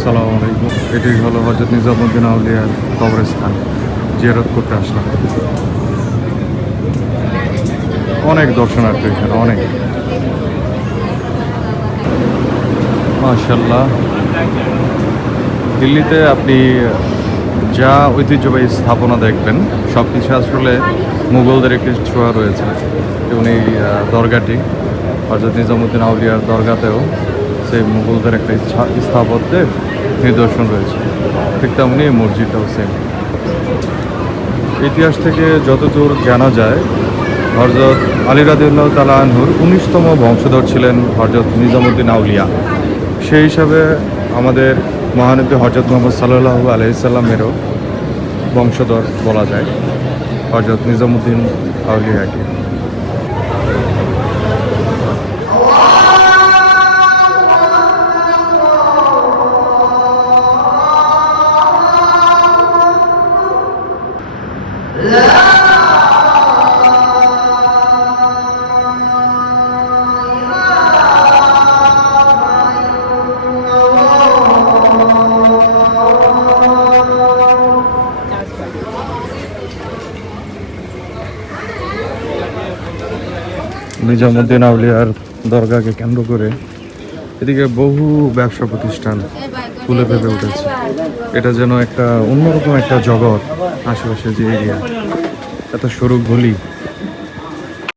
আসসালামু আলাইকুম। এটি হলো হজরত নিজামুদ্দিন আউলিয়ার কবরস্থান, জিয়ারত করতে আসলাম। অনেক দর্শনার্থী এখানে, অনেক। মাশাল্লাহ দিল্লিতে আপনি যা ঐতিহ্যবাহী স্থাপনা দেখবেন সব কিছু আসলে মুঘলদের একটি ছোঁয়া রয়েছে। এবং এই দরগাটি হজরত নিজামুদ্দিন আউলিয়ার দরগাতেও সেই মুঘলদের একটা স্থাপত্যের নিদর্শন রয়েছে। ঠিক তেমনি এই মসজিদটাও সেম ইতিহাস থেকে যতদূর জানা যায় হরজত আলী রাদিউল্লাহ তালা উনিশতম বংশধর ছিলেন হরজত নিজামুদ্দিন আউলিয়া। সেই হিসাবে আমাদের মহানবী হজরত মোহাম্মদ সাল্লাহু আলহিসাল্লামেরও বংশধর বলা যায় হজরত নিজামুদ্দিন আউলিয়াকে। নিজামুদ্দিন আউলিয়ার দরগাকে কেন্দ্র করে এদিকে বহু ব্যবসা প্রতিষ্ঠান ফুলে ভেবে উঠেছে। এটা যেন একটা অন্যরকম একটা জগৎ আশেপাশে যে এরিয়া। এত সরু গলি।